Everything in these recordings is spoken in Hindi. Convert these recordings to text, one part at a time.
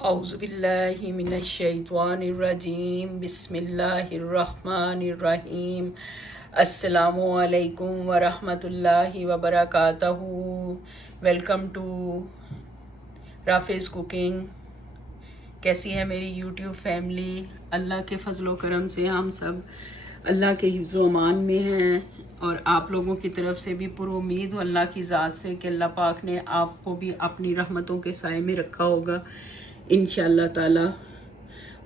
औज़ुबिल्लाहि मिनश्शैतानिर्रजीम बिस्मिल्लाहिर्रहमानिर्रहीम अस्सलामु अलैकुम वरहमतुल्लाहि वबरकातहू। Welcome to Rafiz cooking. कैसी है मेरी यूट्यूब फैमिली? अल्लाह के फजलो करम से हम सब अल्लाह के हिफ्ज़ो अमान में हैं और आप लोगों की तरफ से भी पुरुमीद हूँ अल्लाह की ज़ात से कि अल्लाह पाक ने आपको भी अपनी रहमतों के साए में रखा होगा इंशाअल्लाह ताला।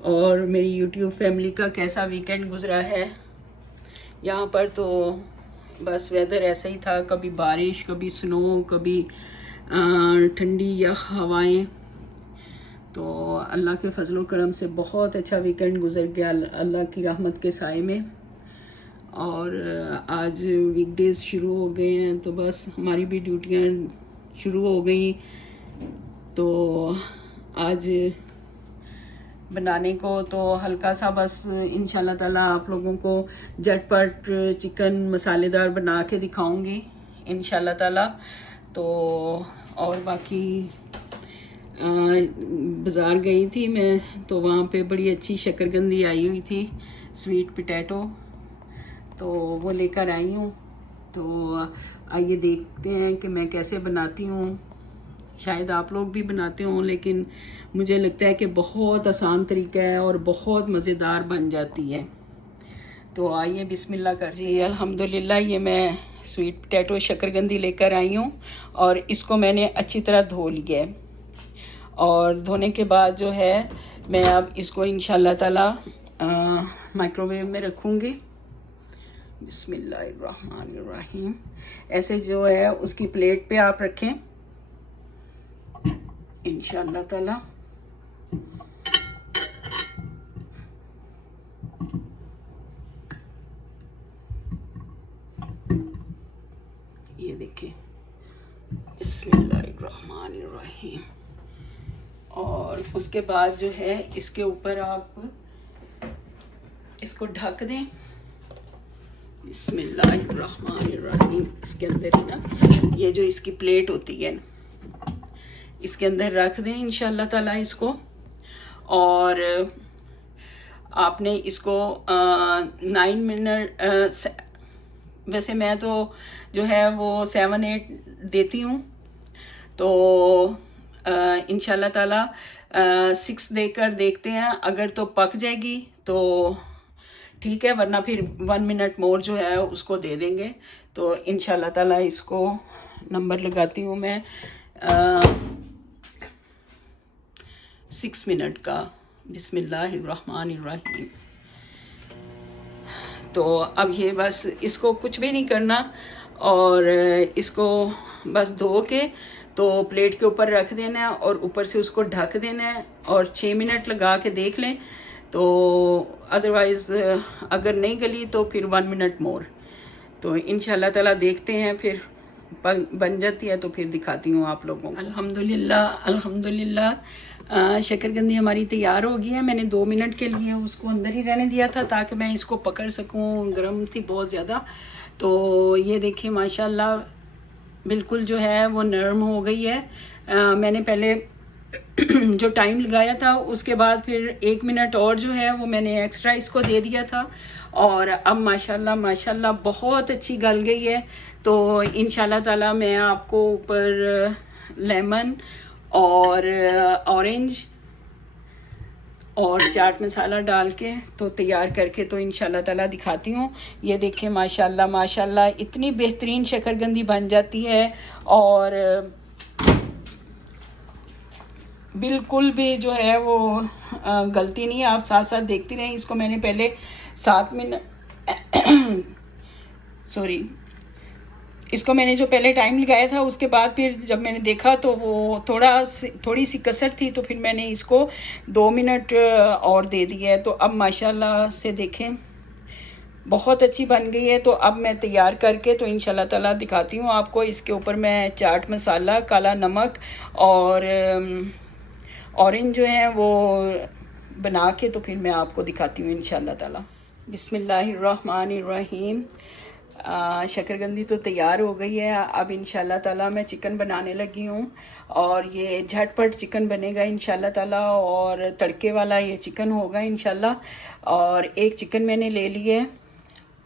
और मेरी यूट्यूब फैमिली का कैसा वीकेंड गुज़रा है? यहाँ पर तो बस वेदर ऐसा ही था, कभी बारिश, कभी स्नो, कभी ठंडी यख हवाएं। तो अल्लाह के फजलो करम से बहुत अच्छा वीकेंड गुज़र गया अल्लाह की रहमत के साए में। और आज वीकडेज़ शुरू हो गए हैं तो बस हमारी भी ड्यूटियाँ शुरू हो गई। तो आज बनाने को तो हल्का सा बस इंशाल्लाह ताला आप लोगों को झटपट चिकन मसालेदार बना के दिखाऊंगी इंशाल्लाह ताला। तो और बाकी बाज़ार गई थी मैं तो वहाँ पे बड़ी अच्छी शकरकंदी आई हुई थी, स्वीट पोटैटो, तो वो लेकर आई हूँ। तो आइए देखते हैं कि मैं कैसे बनाती हूँ। शायद आप लोग भी बनाते हों, लेकिन मुझे लगता है कि बहुत आसान तरीका है और बहुत मज़ेदार बन जाती है। तो आइए बिस्मिल्लाह कर जी। अल्हम्दुलिल्लाह ये मैं स्वीट पोटैटो शकरकंदी लेकर आई हूँ और इसको मैंने अच्छी तरह धो लिया है। और धोने के बाद जो है मैं अब इसको इंशाल्लाह ताला माइक्रोवेव में रखूँगी। बिस्मिल्लाहिर्रहमानिर्रहीम। ऐसे जो है उसकी प्लेट पे आप रखें इंशाअल्लाह ताला। ये देखिए, बिस्मिल्लाहिर्रहमानिर्रहीम। और उसके बाद जो है इसके ऊपर आप इसको ढक दें। बिस्मिल्लाहिर्रहमानिर्रहीम। इसके अंदर ही ना ये जो इसकी प्लेट होती है इसके अंदर रख दें इंशाअल्लाह ताला इसको। और आपने इसको 9 मिनट, वैसे मैं तो जो है वो 7-8 देती हूँ, तो इंशाल्लाह ताला 6 देकर देखते हैं। अगर तो पक जाएगी तो ठीक है, वरना फिर 1 मिनट मोर जो है उसको दे देंगे। तो इंशाल्लाह ताला इसको नंबर लगाती हूँ मैं 6 मिनट का। बिस्मिल्लाहिर्रहमानिर्रहीम। तो अब ये बस इसको कुछ भी नहीं करना और इसको बस धो के तो प्लेट के ऊपर रख देना है और ऊपर से उसको ढक देना है और 6 मिनट लगा के देख लें। तो अदरवाइज़ अगर नहीं गली तो फिर 1 मिनट मोर। तो इंशाल्लाह ताला देखते हैं, फिर बन जाती है तो फिर दिखाती हूँ आप लोगों को। अल्हम्दुलिल्लाह अल्हम्दुलिल्लाह शकरकंदी हमारी तैयार हो गई है। मैंने 2 मिनट के लिए उसको अंदर ही रहने दिया था ताकि मैं इसको पकड़ सकूँ, गर्म थी बहुत ज़्यादा। तो ये देखिए माशाल्लाह बिल्कुल जो है वो नरम हो गई है। मैंने पहले जो टाइम लगाया था उसके बाद फिर 1 मिनट और जो है वो मैंने एक्स्ट्रा इसको दे दिया था और अब माशाल्लाह माशाल्लाह बहुत अच्छी गल गई है। तो इंशाल्लाह ताला मैं आपको ऊपर लेमन और ऑरेंज और चाट मसाला डाल के तो तैयार करके तो इंशाल्लाह ताला दिखाती हूँ। ये देखें माशाल्लाह माशाल्लाह इतनी बेहतरीन शकरकंदी बन जाती है और बिल्कुल भी जो है वो गलती नहीं है। आप साथ साथ देखती रहें इसको। मैंने पहले 7 मिनट सॉरी, इसको मैंने जो पहले टाइम लगाया था उसके बाद फिर जब मैंने देखा तो वो थोड़ी सी कसर थी, तो फिर मैंने इसको 2 मिनट और दे दिया है। तो अब माशाल्लाह से देखें बहुत अच्छी बन गई है। तो अब मैं तैयार करके तो इंशाल्लाह ताला दिखाती हूँ आपको। इसके ऊपर मैं चाट मसाला, काला नमक और ऑरेंज जो है वो बना के तो फिर मैं आपको दिखाती हूँ इंशाल्लाह ताला। बिस्मिल्लाहिर्रहमानिर्रहीम। शक्करकंदी तो तैयार हो गई है। अब इंशाल्लाह ताला मैं चिकन बनाने लगी हूँ और ये झटपट चिकन बनेगा इंशाल्लाह ताला, और तड़के वाला ये चिकन होगा इंशाल्लाह। और एक चिकन मैंने ले ली है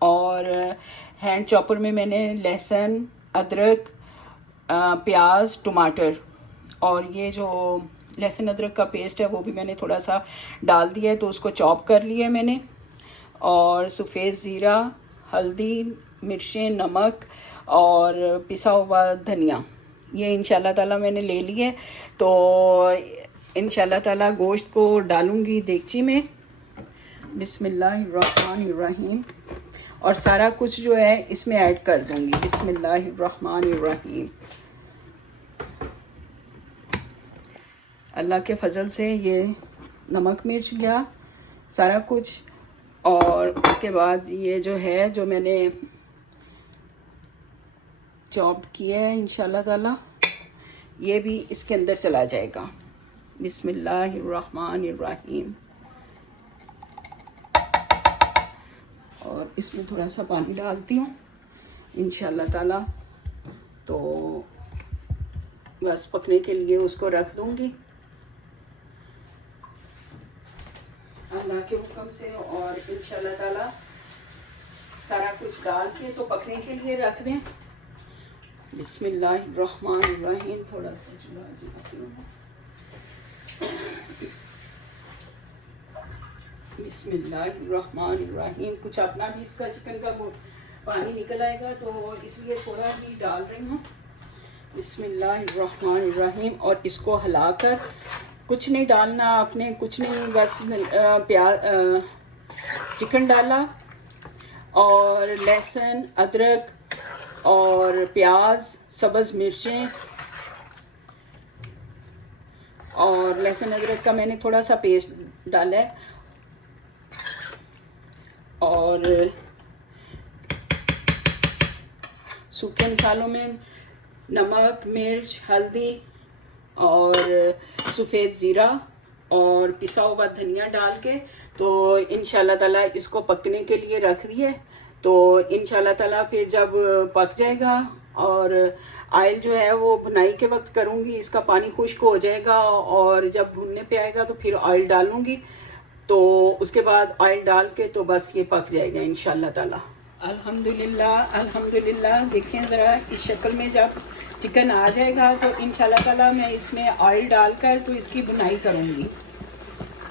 और हैंड चॉपर में मैंने लहसुन, अदरक, प्याज, टमाटर और ये जो लहसुन अदरक का पेस्ट है वो भी मैंने थोड़ा सा डाल दिया है, तो उसको चॉप कर लिया है मैंने। और सफ़ेद ज़ीरा, हल्दी, मिर्चें, नमक और पिसा हुआ धनिया, ये इंशाल्लाह ताला मैंने ले लिया है। तो इंशाल्लाह ताला गोश्त को डालूँगी देगची में। बिस्मिल्लाहिर्रहमानिर्रहीम। और सारा कुछ जो है इसमें ऐड कर दूँगी। बिस्मिल्लाहिर्रहमानिर्रहीम। अल्लाह के फजल से ये नमक मिर्च गया सारा कुछ, और उसके बाद ये जो है जो मैंने चॉप किया है इंशाल्लाह ताला ये भी इसके अंदर चला जाएगा। बिस्मिल्लाहिर्रहमानिर्रहीम। और इसमें थोड़ा सा पानी डालती हूँ इंशाल्लाह ताला। तो बस पकने के लिए उसको रख दूँगी अल्लाह के हुक्म से। और इंशाल्लाह ताला सारा कुछ डाल के तो पकने के लिए रख दें। बिस्मिल्लाहिर्रहमानिर्रहीम। थोड़ा सा चूल्हा जलाती हूँ। बिस्मिल्लाहिर्रहमानिर्रहीम। कुछ अपना भी इसका चिकन का पानी निकल आएगा तो इसलिए थोड़ा ही डाल रही हूँ। बिस्मिल्लाहिर्रहमानिर्रहीम। और इसको हिलाकर, कुछ नहीं डालना आपने, कुछ नहीं, बस चिकन डाला और लहसुन, अदरक और प्याज, सब्ज़ मिर्चें और लहसुन अदरक का मैंने थोड़ा सा पेस्ट डाला है। और सूखे मसालों में नमक, मिर्च, हल्दी और सफ़ेद ज़ीरा और पिसा हुआ धनिया डाल के तो इंशाल्लाह ताला इसको पकने के लिए रख दिए। तो इंशाल्लाह ताला फिर जब पक जाएगा और ऑयल जो है वो भुनाई के वक्त करूँगी, इसका पानी खुश्क हो जाएगा और जब भुनने पे आएगा तो फिर ऑयल डालूँगी। तो उसके बाद ऑयल डाल के तो बस ये पक जाएगा इंशाल्लाह ताला। अल्हम्दुलिल्लाह अल्हम्दुलिल्लाह। देखें ज़रा इस शक्ल में जब चिकन आ जाएगा तो इंशाल्लाह ताला मैं इसमें ऑयल डालकर तो इसकी बुनाई करूँगी।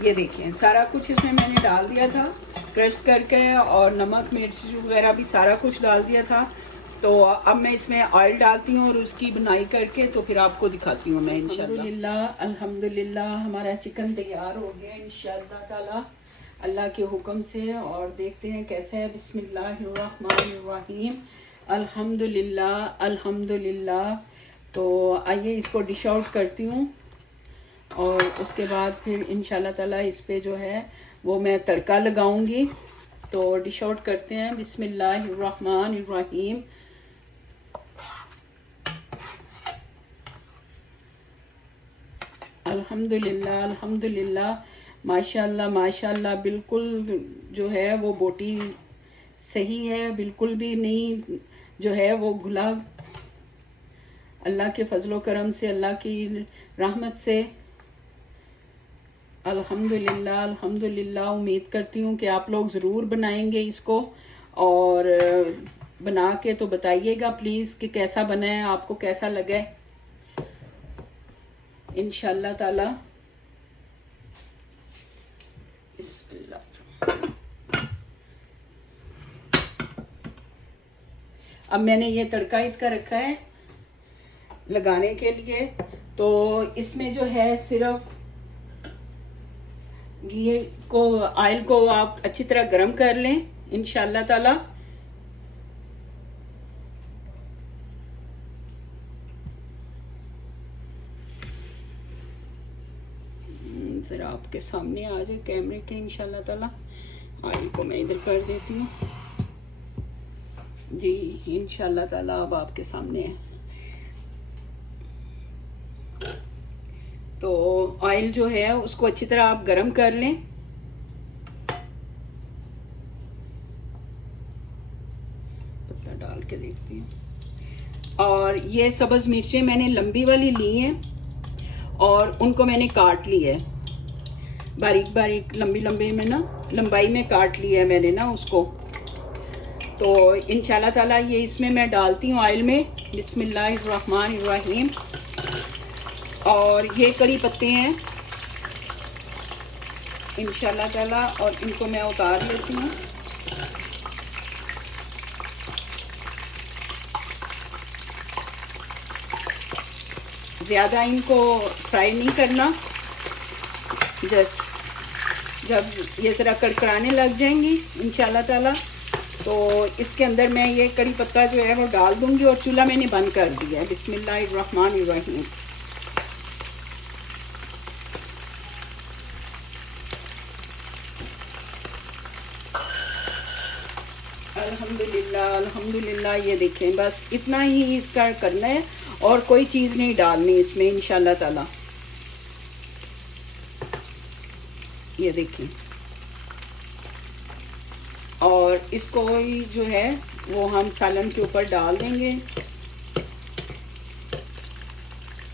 ये देखिए सारा कुछ इसमें मैंने डाल दिया था क्रश करके, और नमक मिर्च वगैरह भी सारा कुछ डाल दिया था। तो अब मैं इसमें ऑयल डालती हूँ और उसकी बुनाई करके तो फिर आपको दिखाती हूँ मैं इंशाल्लाह। अल्हम्दुलिल्लाह हमारा चिकन तैयार हो गया इंशाल्लाह ताला अल्लाह के हुक्म से। और देखते हैं कैसा है। बिस्मिल्लाहिर्रहमानिर्रहीम। अल्हम्दुलिल्लाह अल्हम्दुलिल्लाह। तो आइए इसको डिश आउट करती हूँ और उसके बाद फिर इंशाल्लाह ताला इस पे जो है वो मैं तड़का लगाऊंगी। तो डिश आउट करते हैं। बिस्मिल्लाहिर्रहमानिर्रहीम। अल्हम्दुलिल्लाह अल्हम्दुलिल्लाह। माशाल्लाह माशाल्लाह। बिल्कुल जो है वो बोटी सही है, बिल्कुल भी नहीं जो है वो घुला। अल्लाह के फजलो करम से, अल्लाह की रहमत से अल्हम्दुलिल्लाह अल्हम्दुलिल्लाह। उम्मीद करती हूँ कि आप लोग ज़रूर बनाएंगे इसको और बना के तो बताइएगा प्लीज़ कि कैसा बना है, आपको कैसा लगा है इंशाल्लाह ताला। अब मैंने ये तड़का इसका रखा है लगाने के लिए। तो इसमें जो है सिर्फ घी को, ऑयल को आप अच्छी तरह गरम कर लें इंशाल्लाह ताला। जरा आपके सामने आ जाए कैमरे के इंशाल्लाह ताला। ऑयल को मैं इधर कर देती हूँ जी इंशाल्लाह ताला। अब आपके सामने है। तो ऑयल जो है उसको अच्छी तरह आप गरम कर लें। पता और ये सब्ज़ मिर्चें मैंने लंबी वाली ली हैं और उनको मैंने काट लिया है, बारीक बारीक लंबी लंबी में ना, लंबाई में काट लिया है मैंने ना उसको। तो इंशाल्लाह ताला ये इसमें मैं डालती हूँ ऑयल में। बिस्मिल्लाहिर्रहमानिर्रहीम। और ये कड़ी पत्ते हैं इंशाल्लाह ताला, और इनको मैं उतार लेती हूँ। ज़्यादा इनको फ्राई नहीं करना, जस्ट जब ये ज़रा कड़कड़ाने लग जाएंगी इंशाल्लाह ताला तो इसके अंदर मैं ये कड़ी पत्ता जो है वो डाल दूंगी। और चूल्हा मैंने बंद कर दिया है। बिस्मिल्लाहिर्रहमानिर्रहीम। अल्हम्दुलिल्लाह अल्हम्दुलिल्लाह। ये देखें, बस इतना ही इसका करना है और कोई चीज़ नहीं डालनी इसमें इंशाल्लाह ताला। ये देखें, और इसको जो है वो हम सालन के ऊपर डाल देंगे।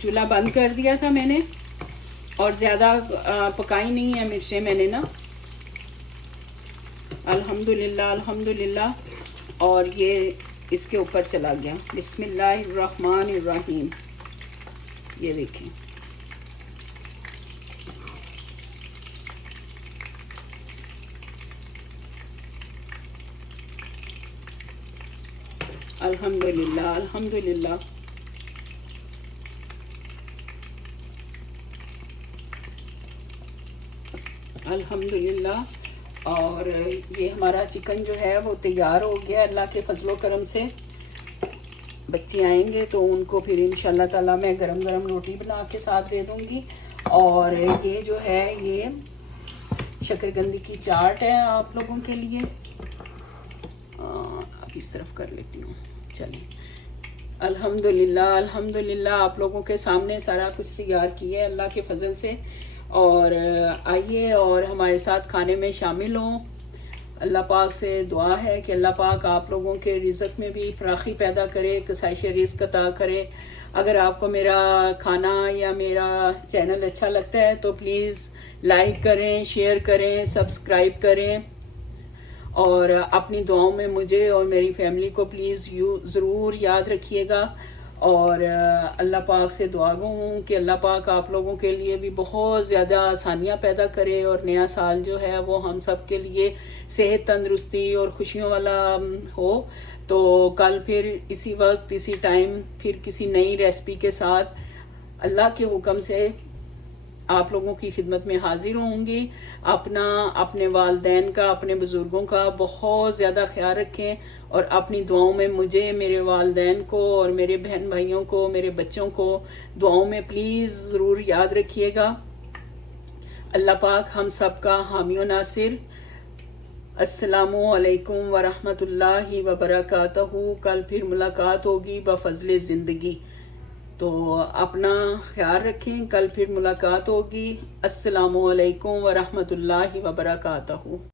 चूल्हा बंद कर दिया था मैंने और ज़्यादा पकाई नहीं है मिर्चें मैंने ना। अल्हम्दुलिल्लाह अल्हम्दुलिल्लाह। और ये इसके ऊपर चला गया। बिस्मिल्लाहिर्रहमानिर्रहीम। ये देखें, अल्हम्दुलिल्लाह अल्हम्दुलिल्लाह। अल्हम्दुलिल्लाह। और ये हमारा चिकन जो है वो तैयार हो गया अल्लाह के फजलो करम से। बच्चे आएंगे तो उनको फिर इंशाल्लाह ताला मैं गरम गरम रोटी बना के साथ दे दूंगी। और ये जो है ये शकरकंदी की चाट है आप लोगों के लिए। अब इस तरफ कर लेती हूँ। चलिए, अल्हम्दुलिल्लाह अल्हम्दुलिल्लाह। आप लोगों के सामने सारा कुछ तैयार किया है अल्लाह के फजल से। और आइए और हमारे साथ खाने में शामिल हों। अल्लाह पाक से दुआ है कि अल्लाह पाक आप लोगों के रिज़्क़ में भी फराखी पैदा करे, कसाइश रिज़्क़ अता करे। अगर आपको मेरा खाना या मेरा चैनल अच्छा लगता है तो प्लीज़ लाइक करें, शेयर करें, सब्सक्राइब करें। और अपनी दुआओं में मुझे और मेरी फैमिली को प्लीज़ ज़रूर याद रखिएगा। और अल्लाह पाक से दुआ हूँ कि अल्लाह पाक आप लोगों के लिए भी बहुत ज़्यादा आसानियाँ पैदा करे और नया साल जो है वो हम सब के लिए सेहत, तंदुरुस्ती और खुशियों वाला हो। तो कल फिर इसी वक्त इसी टाइम फिर किसी नई रेसिपी के साथ अल्लाह के हुक्म से आप लोगों की खिदमत में हाजिर होंगी। अपना, अपने वालिदैन का, अपने बुजुर्गों का बहुत ज़्यादा ख्याल रखें और अपनी दुआओं में मुझे, मेरे वालिदैन को और मेरे बहन भाइयों को, मेरे बच्चों को दुआओं में प्लीज़ ज़रूर याद रखिएगा। अल्लाह पाक हम सब का हामी व नासिर। अस्सलामु अलैकुम व रहमतुल्लाहि व बरकातहू। कल फिर मुलाकात होगी बफज़ले ज़िंदगी। तो अपना ख्याल रखें, कल फिर मुलाकात होगी। अस्सलामु अलैकुम व रहमतुल्लाहि व बरकातहू।